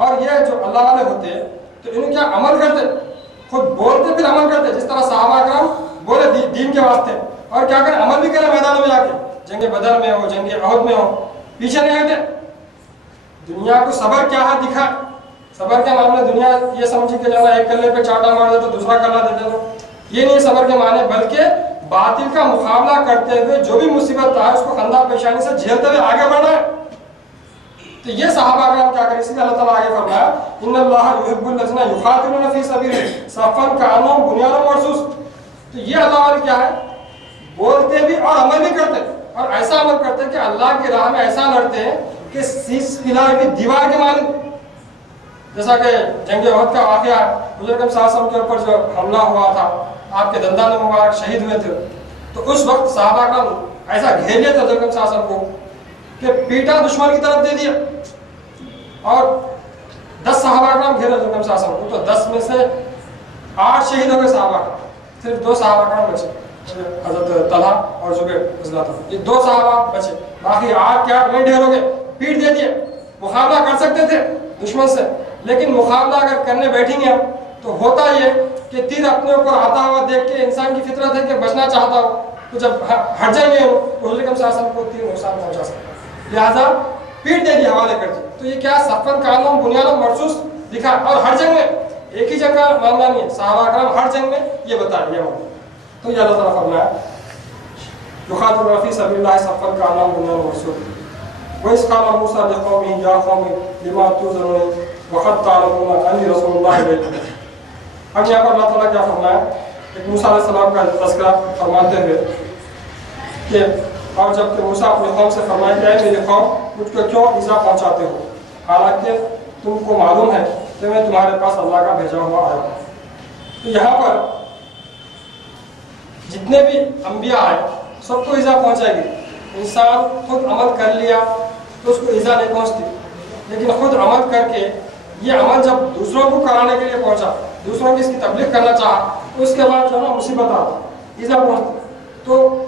اور یہ جو اللہ والے ہوتے تو انہیں کیا عمل کرتے، خود بولتے پھر عمل کرتے، جس طرح صحابہ کرام بولے دین کے واسطے، اور کیا کریں عمل بھی کریں میدانوں میں جا کے، جنگ بدر میں ہو، جنگ احد میں ہو، پیچھے نہیں ہٹے۔ دنیا کو صبر کیا ہے دکھا، صبر کے معنی میں دنیا یہ سمجھی کہ جانا ایک کلے پہ چاٹا مار دے تو دوسرا کلا دے دینا، یہ نہیں صبر کے معنی، بلکہ باطل کا مقابلہ کرتے ہوئے جو بھی مصیبت آئے اس کو خندہ پیشانی سے جھیلتے ہوئے آگے بڑھنا ہے۔ تو یہ صحابہ کرام کیا کریں، اسی لیے اللہ تعالیٰ آگے فرمایا ان اللہ یحب الذین یقاتلون فی سبیلہ صفا کانہم بنیان مرصوص۔ تو یہ اللہ والے کیا ہے، بولتے بھی اور عمل بھی کرتے، اور ایسا عمل کرتے کہ اللہ کی راہ میں ایسا لڑتے ہیں کہ سیس پھیلائی ہوئی دیوار کے مانند، جیسا کہ جنگ احد کا واقعہ حضور اکرم صلی اللہ علیہ وسلم کے اوپر جو حملہ ہوا تھا، آپ کے دندان مبارک شہید ہوئے تھے، تو اس وقت صحابہ کا ایسا گھیر لیا تھا حضور اکرم صلی اللہ علیہ وسلم کو کہ پیٹا دشمن کی طرف دے دیا، اور 10 صحابہ کرام گھیرے حضور اکرم صلی اللہ علیہ وسلم کو، تو 10 میں سے 8 شہید ہو گئے صحابہ کا، صرف 2 صحابہ کرام بچے، حضرت طلحہ اور زبیر رضی اللہ عنہ، یہ 2 صحابہ بچے، باقی 8 کے 8 ڈھیر ہو گئے، پیٹ دے دیے۔ مقابلہ کر سکتے تھے دشمن سے، لیکن مقابلہ اگر کرنے بیٹھیں گے تو ہوتا یہ کہ تیر اپنے اوپر آتا ہوا دیکھ کے انسان کی فطرت ہے کہ بچنا چاہتا ہو، تو جب ہٹ جائیں گے تو حضور اکرم صلی اللہ علیہ وسلم کو تیر نقصان پہنچا سکتا ہے، لہٰذا پیٹ دے دیا، حوالے کر دیا۔ تو یہ کیا صفن کانہم بنیان مرصوص لکھا، اور ہر جنگ میں، ایک ہی جنگ کا معاملہ نہیں ہے، صحابہ کرام ہر جنگ میں یہ بتا دیا۔ تو یہ اللہ تعالیٰ فرمایا یقاتلون فی سبیل اللہ صفا کانہم بنیان مرصوص وَإِذْ قَالَ مُوسَىٰ لِقَوْمِهِ يَا قَوْمِ لِمَ تُؤْذُونَنِي وَقَدْ تَعْلَمُونَ أَنِّي رَسُولُ اللَّهِ إِلَيْكُمْ۔ اب یہاں پر اللہ تعالیٰ کیا فرمایا، ایک موسیٰ علیہ السلام کا تذکرہ فرماتے ہوئے کہ اور جب کہ موسیٰ اپنے قوم سے فرمائے کہ اے میری قوم مجھ کو کیوں ایذا پہنچاتے ہو، حالانکہ تم کو معلوم ہے کہ میں تمہارے پاس اللہ کا بھیجا ہوا آیا ہوں۔ تو یہاں پر جتنے بھی انبیاء آئے سب کو ایذا پہنچائے گی، انسان خود عمل کر لیا تو اس کو ایذا نہیں پہنچتی، لیکن خود عمل کر کے یہ عمل جب دوسروں کو کرانے کے لیے پہنچا، دوسروں کی اس کی تبلیغ کرنا چاہا، تو اس کے بعد جو ہے نا مصیبت آتی، ایذا پہنچتی۔ تو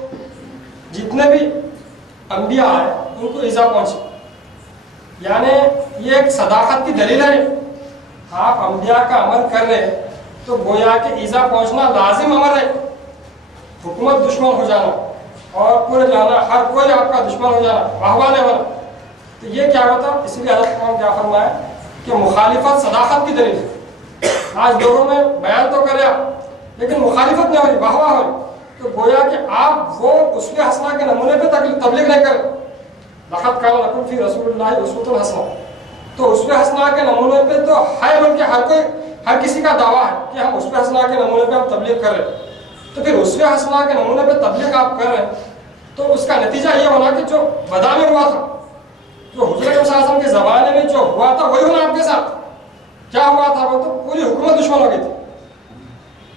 جتنے بھی انبیاء آئے ان کو ایذا پہنچی، یعنی یہ ایک صداقت کی دلیل ہے۔ آپ انبیاء کا عمل کر رہے تو گویا کہ ایذا پہنچنا لازم امر ہے، حکومت دشمن ہو جانا اور پورے جانا، ہر کوئی آپ کا دشمن ہو جانا، واہوانے ہونا، تو یہ کیا ہوتا؟ اس لیے حضرت نے کیا فرمایا کہ مخالفت صداقت کی دلیل ہے۔ آج لوگوں میں بیان تو کرے آپ لیکن مخالفت نہیں ہو رہی، واہ واہ ہو رہی، تو گویا کہ آپ وہ اسوہ حسنہ کے نمونے پہ تبلیغ نہیں کریں۔ لقد کان لکم فی رسول اللہ اسوۃ حسنہ، تو اسوہ حسنہ کے نمونے پہ تو ہے، بلکہ ہر کسی کا دعویٰ ہے کہ ہم اسوہ حسنہ کے نمونے پہ ہم تبلیغ کر رہے ہیں۔ تو پھر اسوہ حسنہ کے نمونے پہ تبلیغ آپ کر رہے ہیں تو اس کا نتیجہ یہ ہونا کہ جو بدا میں ہوا تھا، جو حضور صلی اللہ علیہ وسلم کے زمانے میں جو ہوا تھا وہی ہونا آپ کے ساتھ۔ کیا ہوا تھا؟ وہ تو پوری حکومت دشمن ہو گئی تھی،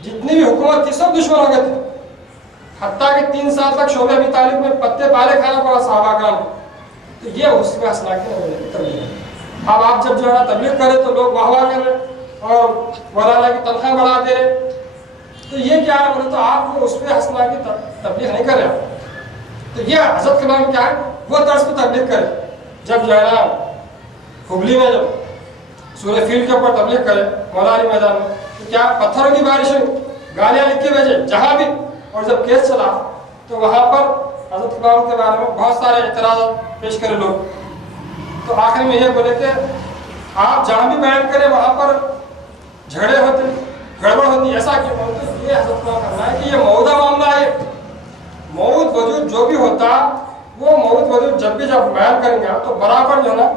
جتنی بھی حکومت تھی سب دشمن ہو گئے تھے، حتیٰ کہ 3 سال تک شعبہ ابی طالب میں پتے پالے کھانا پڑا صحابہ کرام کو۔ تو یہ اسوہ حسنہ کے نمونے کی تبلیغ ہے۔ اب آپ جب جو ہے تبلیغ کرے تو لوگ واہ واہ کر رہے اور مولانا کی تنخواہ بڑھا دے رہے، تو یہ کیا ہے؟ بولے تو آپ وہ اسوہ حسنہ کی تبلیغ نہیں کر رہے۔ تو یہ حضرت کے نام کیا ہے؟ وہ طرز پہ تبلیغ کرے۔ جب جو ہے نا ہبلی میں جب سورہ فیل کے اوپر تبلیغ کرے مولانا میدان میں، تو کیا پتھروں کی بارش ہوئی، گالیاں لکھ کے بھیجے جہاں بھی، اور جب کیس چلا تو وہاں پر حضرت اقبال کے بارے میں بہت سارے اعتراضات پیش کرے لوگ، تو آخر میں یہ بولے کہ آپ جہاں بھی بیان کریں وہاں پر جھگڑے ہوتے، گڑبڑ ہوتی، ایسا کیوں؟ بولتے یہ حضرت کا کرنا ہے کہ یہ موعودہ معاملہ ہے، موعود وجود جو بھی ہوتا وہ موعود وجود جب بھی جب بیان کریں گے تو برابر جو ہے نا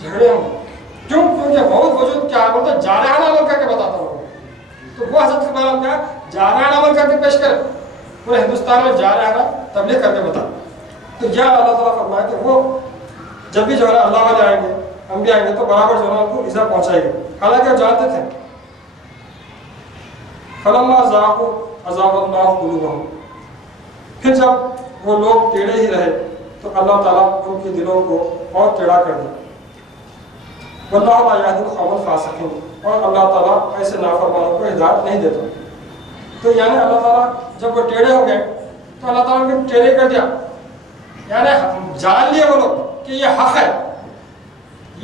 جھگڑے ہوں گے۔ کیوں؟ کیونکہ موعود وجود کیا ہے؟ بولتے جارحانہ عمل کر کے بتاتا ہوں، تو وہ حضرت کا نام کیا ہے؟ جارحانہ عمل کر کے پیش کرے، پورے ہندوستان میں جارحانہ تبلیغ کر کے بتا۔ تو یہ اللہ تعالیٰ فرمایا کہ وہ جب بھی جو ہے نا اللہ والے آئیں گے، انبیاء آئیں گے تو برابر جو ہے نا ان کو ایذا پہنچائے گے، حالانکہ وہ جانتے تھے۔ فَلَمَّا زَاغُوا أَزَاغَ اللَّهُ قُلُوبَهُمْ، پھر جب وہ لوگ ٹیڑھے ہی رہے تو اللہ تعالیٰ ان کے دلوں کو اور ٹیڑھا کر دیا۔ وَاللَّهُ لَا يَهْدِي الْقَوْمَ الْفَاسِقِينَ، اور اللہ تعالیٰ ایسے نافرمانوں کو ہدایت نہیں دیتا۔ تو یعنی اللہ تعالیٰ جب وہ ٹیڑھے ہو گئے تو اللہ تعالیٰ نے ٹیڑھے کر دیا، یعنی جان لیے وہ لوگ کہ یہ حق ہے،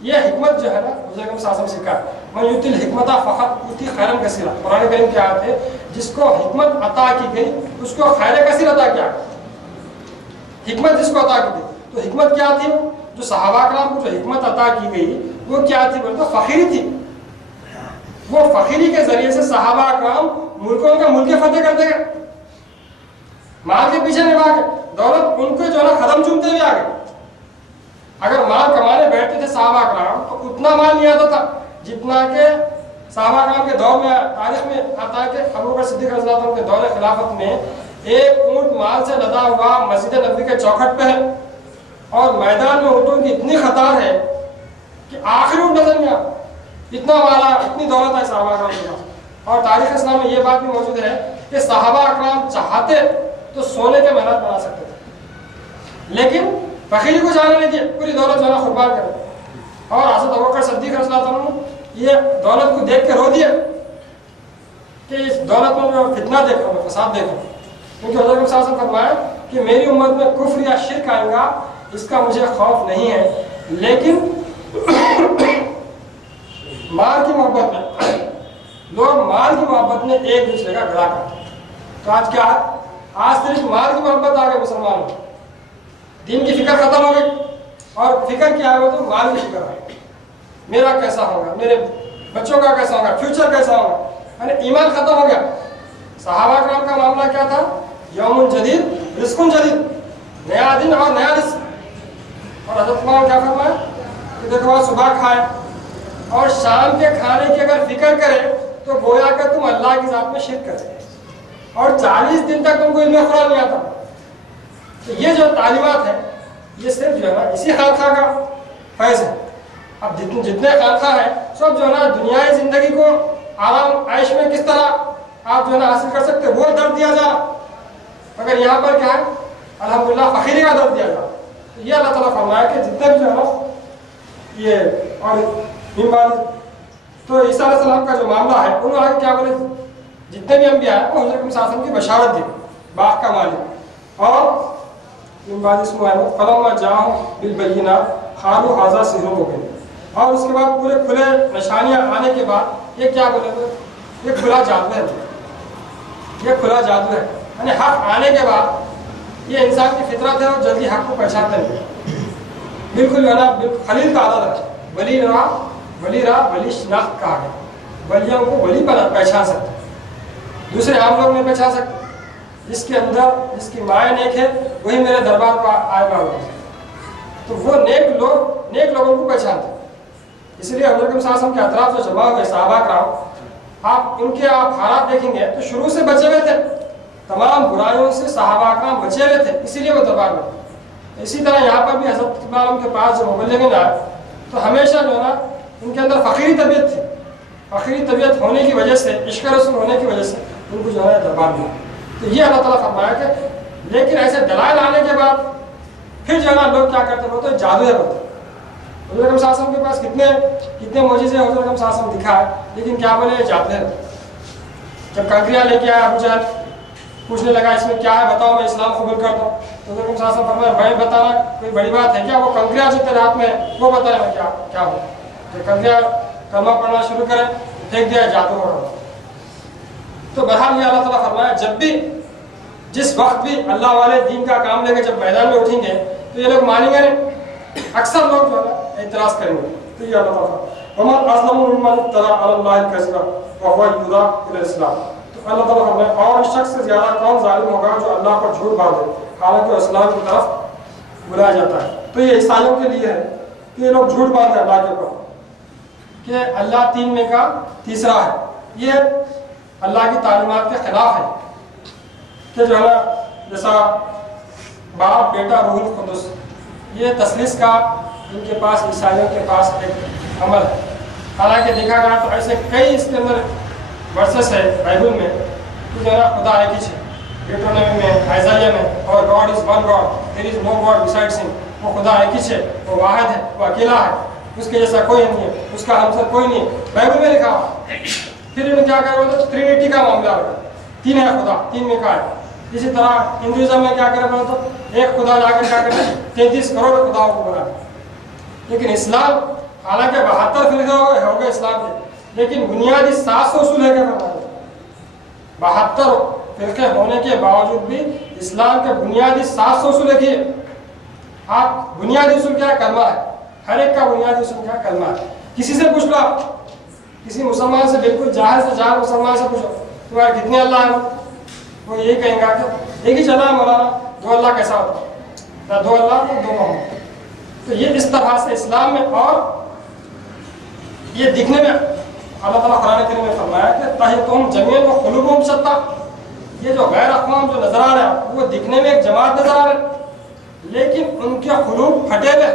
یہ حکمت جو ہے نا حضور کے ساتھ سکھا من یؤتی الحکمت فقط یؤتی خیرا کثیرا، قرآن کریم کی آیت ہے جس کو حکمت عطا کی گئی اس کو خیر کثیر عطا کیا، حکمت جس کو عطا کی گئی. تو حکمت کیا تھی؟ جو صحابہ کرام کو جو حکمت عطا کی گئی وہ کیا تھی بولے تو فخری تھی. وہ فخری کے ذریعے سے صحابہ کرام ملکوں کا ملک فتح کرتے گئے، مال کے پیچھے نہیں بھاگے، دولت ان کو جو ہے ختم چومتے ہوئے آگے. اگر مال کمانے بیٹھتے تھے صحابہ کرام تو اتنا مال نہیں آتا تھا جتنا کہ صحابہ کرام کے دور میں تاریخ میں آتا ہے کہ ابو بکر صدیق رضی اللہ عنہ کے دور خلافت میں ایک اونٹ مال سے لدا ہوا مسجد نبوی کے چوکھٹ پہ ہے اور میدان میں اونٹوں کی اتنی قطار ہے کہ آخری اونٹ نظر نہیں آتا، اتنا مالا اتنی دولت ہے صحابہ کرام کے پاس. اور تاریخ اسلام میں یہ بات بھی موجود ہے کہ صحابہ کرام چاہتے تو سونے کے محلات بنا سکتے تھے، لیکن فقیری کو جانے نہیں دیا، پوری دولت جو ہے قربان کرے. اور حضرت ابوبکر صدیق رضی اللہ عنہ یہ دولت کو دیکھ کے رو دیا کہ اس دولت میں جو فتنہ دیکھا میں فساد دیکھا، کیونکہ حضرت صلی اللہ علیہ وسلم فرمایا کہ میری امت میں کفر یا شرک آئے گا اس کا مجھے خوف نہیں ہے، لیکن مال کی محبت میں لوگ مال کی محبت میں ایک دوسرے کا گلا کرتے. تو آج کیا ہے؟ آج صرف مال کی محبت آ گئی مسلمانوں، دین کی فکر ختم ہو گئی اور فکر کیا ہے تو مال کی فکر ہے، میرا کیسا ہوگا، میرے بچوں کا کیسا ہوگا، فیوچر کیسا ہوگا، یعنی ایمان ختم ہو گیا. صحابہ کرام کا معاملہ کیا تھا؟ یوم جدید رزق جدید، نیا دن اور نیا رزق. اور حضرت نے کیا فرمایا کہ دیکھو آج صبح کھائے اور شام کے کھانے کی اگر فکر کرے تو گویا کہ تم اللہ کی ذات میں شرک کرے، اور 40 دن تک تم کو علم قرآن نہیں آتا. تو یہ جو تعلیمات ہیں یہ صرف جو ہے نا اسی خانقاہ کا فیض ہے. اب جتنے خانقاہ ہیں سب جو ہے نا دنیائی زندگی کو آرام عیش میں کس طرح آپ جو ہے نا حاصل کر سکتے وہ درد دیا جا، مگر یہاں پر کیا ہے الحمدللہ فقیری کا درد دیا جا. تو یہ اللہ تعالیٰ فرمایا کہ جتنے بھی جو ہے نا یہ اور تو عیسیٰ علیہ السلام کا جو معاملہ ہے انہوں نے کیا بولے جتنے بھی انبیاء ہیں وہ حضرت صلی اللہ علیہ وسلم کی بشارت دی، باغ کا مالک. اور فلما جاءهم بالبینات قالوا ھذا سحر مبین. اور اس کے بعد پورے کھلے نشانیاں آنے کے بعد یہ کیا بولے یہ کھلا جادو ہے، یہ کھلا جادو ہے. یعنی حق آنے کے بعد یہ انسان کی فطرت ہے اور جلدی حق کو پہچانتے نہیں، بالکل جو ہے نا خلیل کا عادت ہے، ولی راہ ولی شناخت کہا گیا. ولیوں کو ولی پر پہچان سکتے، دوسرے عام لوگ نہیں پہچان سکتے. جس کے اندر جس کی مائیں نیک ہے وہی میرے دربار کو آئے گا ہوگا. تو وہ نیک لوگوں کو پہچانتے. اس لیے حضرت صلی اللہ علیہ وسلم کے اطراف جو جمع ہوئے صحابہ کرام، آپ ان کے حالات دیکھیں گے تو شروع سے بچے ہوئے تھے، تمام برائیوں سے صحابہ کرام بچے ہوئے تھے، اسی لیے وہ دربار میں. اسی طرح یہاں پر بھی حضرت عالم کے پاس جو مبلغین آئے تو ہمیشہ جو ہے نا ان کے اندر فقیری طبیعت تھی. فقیری طبیعت ہونے کی وجہ سے، عشق رسول ہونے کی وجہ سے ان کو جو ہے دربار میں. تو یہ اللہ تعالیٰ فرمایا کہ لیکن ایسے دلائل آنے کے بعد پھر جو ہے نا لوگ کیا کرتے بولتے جادو ہے بولتے. حضور اکرم صلی اللہ علیہ وسلم کے پاس کتنے معجزے حضور اکرم صلی اللہ علیہ وسلم دکھا ہے، لیکن کیا بولے جادو ہے. جب کنکریاں لے کے آیا ابو جہل پوچھنے لگا اس میں کیا ہے بتاؤ میں اسلام قبول کرتا ہوں، تو حضور اکرم صلی اللہ علیہ وسلم فرمایا بھائی بتانا کوئی بڑی بات ہے کیا، وہ کنکریاں جو تیرے ہاتھ میں وہ بتایا میں کیا ہوں. کہ کنکریاں کلمہ پڑھنا شروع کرے پھینک دیا جادو ہو رہا. تو بہرحال یہ اللہ تعالیٰ فرمایا جب بھی جس وقت بھی اللہ والے دین کا کام لے کے جب میدان میں اٹھیں گے تو یہ لوگ مانیں گے نہیں، اکثر لوگ جو ہے اعتراض کریں گے. تو یہ اللہ تعالیٰ وَمَنْ أَظْلَمُ مِمَّنِ افْتَرَىٰ عَلَى اللَّهِ الْكَذِبَ وَهُوَ يُدْعَىٰ إِلَى الْإِسْلَامِ. تو اللہ تعالیٰ فرمایا اور اس شخص سے زیادہ کون ظالم ہوگا جو اللہ پر جھوٹ باندھے حالانکہ اسلام کی طرف بلایا جاتا ہے. تو یہ عیسائیوں کے لیے ہے کہ یہ لوگ جھوٹ باندھتے اللہ کے اوپر کہ اللہ تین میں کا تیسرا ہے. یہ اللہ کی تعلیمات کے خلاف ہے کہ جو ہے نا جیسا باپ بیٹا روح القدس، یہ تثلیث کا ان کے پاس عیسائیوں کے پاس ایک عمل ہے. حالانکہ دیکھا گیا تو ایسے کئی اس کے اندر ورسز ہے بائبل میں کہ جو ہے نا خدا ایک ہی ہے. ڈیوٹرونومی میں، آئزائیا میں، اور God is one God, there is no God besides ہم. وہ خدا ایک ہی ہے، وہ واحد ہے، وہ اکیلا ہے، اس کے جیسا کوئی نہیں ہے، اس کا ہمسر کوئی نہیں ہے. بائبل میں لکھا. پھر انہوں نے کیا کہا بولے ٹرینٹی کا معاملہ رکھا، تین ہے خدا، تین میں کا ہے. اسی طرح ہندوازم میں کیا کرے بولے تو ایک خدا جا کر کیا کرے 33 کروڑ خداؤں کو بنا. لیکن اسلام حالانکہ 72 فرقے ہو گئے اسلام کے، لیکن بنیادی 700 اصول ہے کیا فرماتے ہیں؟ 72 فرقے ہونے کے باوجود بھی اسلام کے بنیادی 700 اصول لکھیے آپ۔ بنیادی اصول کیا ہے؟ کلمہ ہے، ہر ایک کا بنیادی اصول کیا ہے؟ کلمہ ہے۔ کسی سے پوچھ لو آپ، کسی مسلمان سے، بالکل جاہل سے جاہل مسلمان سے پوچھو تمہارے کتنے اللہ ہیں، وہ یہی کہیں گا کہ ایک ہی چلا ہے مولانا، 2 اللہ کیسا ہوتا ہے؟ نہ 2 اللہ نہ 2 محمد۔ تو یہ اس طرح سے اسلام میں، اور یہ دکھنے میں اللہ تعالیٰ قرآن کریم میں فرمایا کہ تحیتہم جمیعاً وقلوبہم شتیٰ، یہ جو غیر اقوام جو نظر آ رہے ہیں وہ دکھنے میں ایک جماعت نظر آ رہے ہیں، لیکن ان کے قلوب پھٹے ہوئے،